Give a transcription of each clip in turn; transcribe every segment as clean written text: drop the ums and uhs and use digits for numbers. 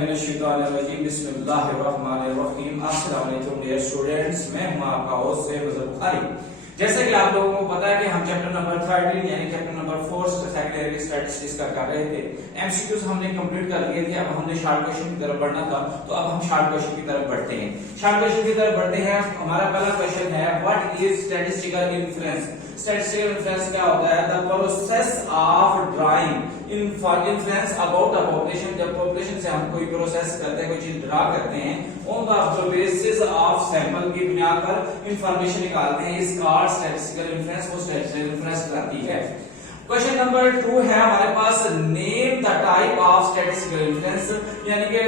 बिस्मिल्लाहिर्रहमानिर्रहीम बिस्मिल्लाहिर्रहमानिर्रहीम। अस्सलाम वालेकुम डियर स्टूडेंट्स, मैं हूं आपका होस्ट ज़ैद बुखारी। जैसे कि आप लोगों को पता है कि हम चैप्टर नंबर 13 यानी चैप्टर नंबर 4 सेकेंडरी स्टैटिस्टिक्स का कर रहे थे। एमसीक्यूज हमने कंप्लीट कर लिए थे, अब हमने शॉर्ट क्वेश्चन की तरफ बढ़ना था, तो अब हम शॉर्ट क्वेश्चन की तरफ बढ़ते हैं। शॉर्ट क्वेश्चन की तरफ बढ़ते हैं। हमारा पहला क्वेश्चन है, what is statistical influence? Statistical influence क्या होता है? The process of drawing influence about a population. जब पॉपुलेशन से हम कोई प्रोसेस करते हैं, कोई चीज ड्रा करते हैं, on the basis of sample की बुनियाद पर इंफॉर्मेशन निकालते हैं, इस कॉल्ड स्टैटिस्टिकल इन्फ्लुएंस को स्टैटिस्टिकल इन्फ्लुएंस कहलाती है। क्वेश्चन नंबर 2 है हमारे पास, name the type of statistical influence, यानी कि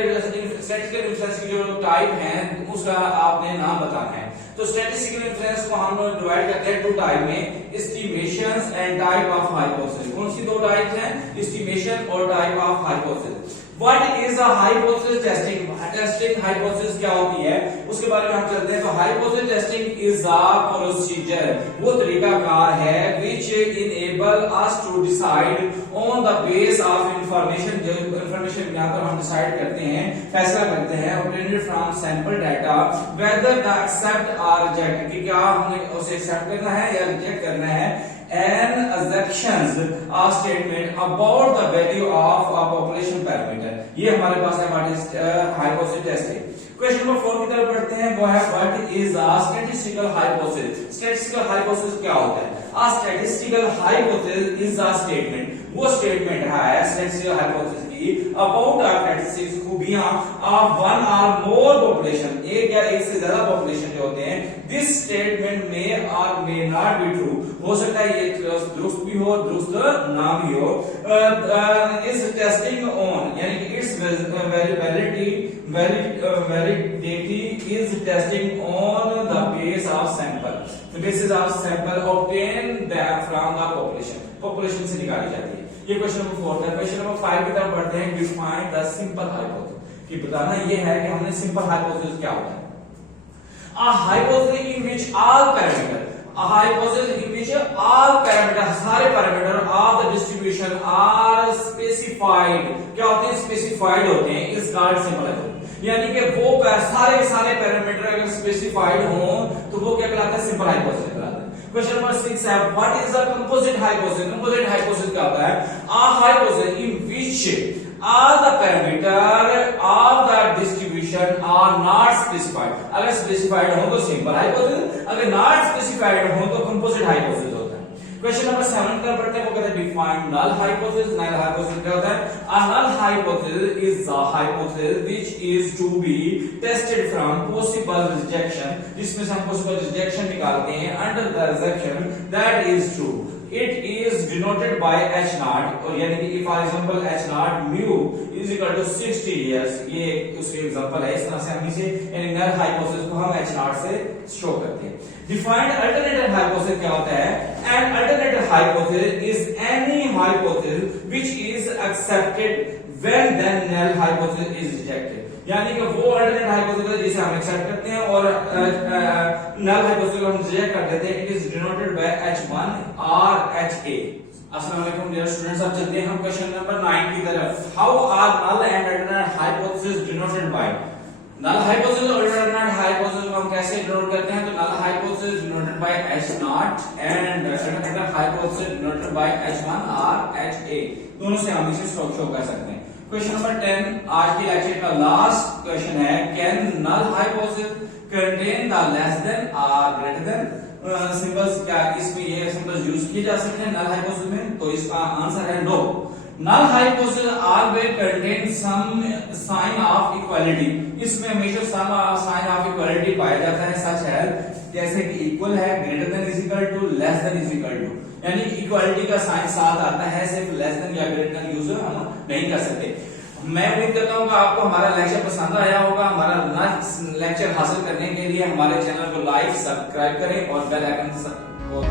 स्टैटिस्टिकल इन्फ्लुएंस की जो टाइप है उसका आपने नाम बताना है। तो स्टैटिस्टिकल इन्फ्लुएंस को हम डिवाइड करते हैं 2 टाइप में, estimations and type of hypothesis. कौन सी 2 टाइप हैं? एस्टिमेशन और type of hypothesis. What is a hypothesis testing? Testing hypothesis क्या होती है उसके बारे में हम चलते हैं। तो hypothesis testing is a procedure, वो तरीकाकार है which enable us to decide on the base of information, जो इंफॉर्मेशन बिना पर हम डिसाइड करते हैं, फैसला करते हैं obtained from sample data whether the accept or reject, कि क्या हमने उसे एक्सेप्ट करना है या रिजेक्ट करना है an assumptions or statement about the value of a population parameter। ये हमारे पास है what is hypothesis testing। Question number 4 की तरफ बढ़ते हैं, वो है what is a statistical hypothesis? Statistical hypothesis क्या होता है? A statistical hypothesis is a statement, वो स्टेटमेंट है स्टैटिस्टिकल हाइपोथेसिस की about a statistics खूबियां of one or more population, एक या एक से ज्यादा पॉपुलेशन जो होते हैं। This statement may or may not be true, हो सकता है ये दुरुस्त भी हो, दुरुस्त ना भी हो। Is testing on, यानी कि its validity is testing on the base of sample, the basis of sample obtained from the population से निकाली जाती है। ये क्वेश्चन नंबर 4 था। क्वेश्चन नंबर 5 की तरफ बढ़ते हैं, डिफाइन द सिंपल हाइपोथेसिस, कि बताना ये है कि हमने सिंपल हाइपोथेसिस क्या होता है। A hypothesis in which all parameter, a hypothesis in which all parameter, सारे parameter of the distribution are specified, क्या होते हैं? स्पेसिफाइड होते हैं, इस कार्ड सिंपल हाइपोथेसिस, यानी कि वो सारे के सारे पैरामीटर अगर स्पेसिफाइड हों तो वो क्या कहलाता है? सिंपल हाइपोथेसिस कहलाता है। क्वेश्चन नंबर 6 है, what is the composite hypothesis? Composite hypothesis क्या होता है? A hypothesis in which all the parameter of the distribution are not specified। अगर स्पेसिफाइड हो तो सिंपल हाइपोथेसिस, अगर नॉट स्पेसिफाइड हो तो कंपोजिट हाइपोथेसिस होता है। क्वेश्चन नंबर 7 की तरफ बढ़ते हैं, वो कहते हैं define null hypothesis. Null hypothesis क्या होता है? A null hypothesis is a hypothesis which is to be tested from possible rejection, जिसमें से हम possible rejection निकालते हैं under the assumption that is true। It is denoted by h naught, और यानी कि for example h naught mu is equal to 60 years, ये उसके एग्जांपल है। इस तरह से हम इसे यानी नल हाइपोथेसिस को हम h naught से शो करते हैं। डिफाइंड अल्टरनेटिव हाइपोथेसिस क्या होता है? An alternative hypothesis is any hypothesis which is accepted when the null hypothesis is rejected, यानी कि वो अल्टरनेट हाइपोथेसिस जिसे हम एक्सेप्ट करते हैं और नल हाइपोथेसिस को हम रिजेक्ट कर देते हैं। It is denoted by H1 और HA। अस्सलाम वालेकुम डियर स्टूडेंट्स, अब चलते हैं हम क्वेश्चन नंबर 9 की तरफ। How are null and alternate hypothesis denoted by? Null hypothesis और अल्टरनेट हाइपोथेसिस को हम कैसे डिनोट करते हैं? तो null hypothesis denoted by H0 and alternate hypothesis denoted by H1 और HA, दोनों से हम इसे शो कर सकते हैं। क्वेश्चन नंबर 10 आज की लेक्चर का लास्ट क्वेश्चन है, can null hypothesis contain the less than और ग्रेटर देन सिंबल्स? क्या इसमें ये सिंबल्स यूज किए जा सकते हैं नल हाइपोथेसिस में? तो इसका आंसर है no. Null hypothesis always contain some sign of equality, इसमें हमेशा सम साइन ऑफ इक्वालिटी पाया जाता है। सच है जैसे कि इक्वल है, greater than is equal to, less than is equal to, यानी इक्वालिटी का साइन साथ आता है, सिर्फ लेस देन या ग्रेटर देन यूज हम नहीं कर सकते। मैं उम्मीद करता हूँ कि आपको हमारा लेक्चर पसंद आया होगा। हमारा नेक्स्ट लेक्चर हासिल करने के लिए हमारे चैनल को लाइक, सब्सक्राइब करें और बेल आइकन को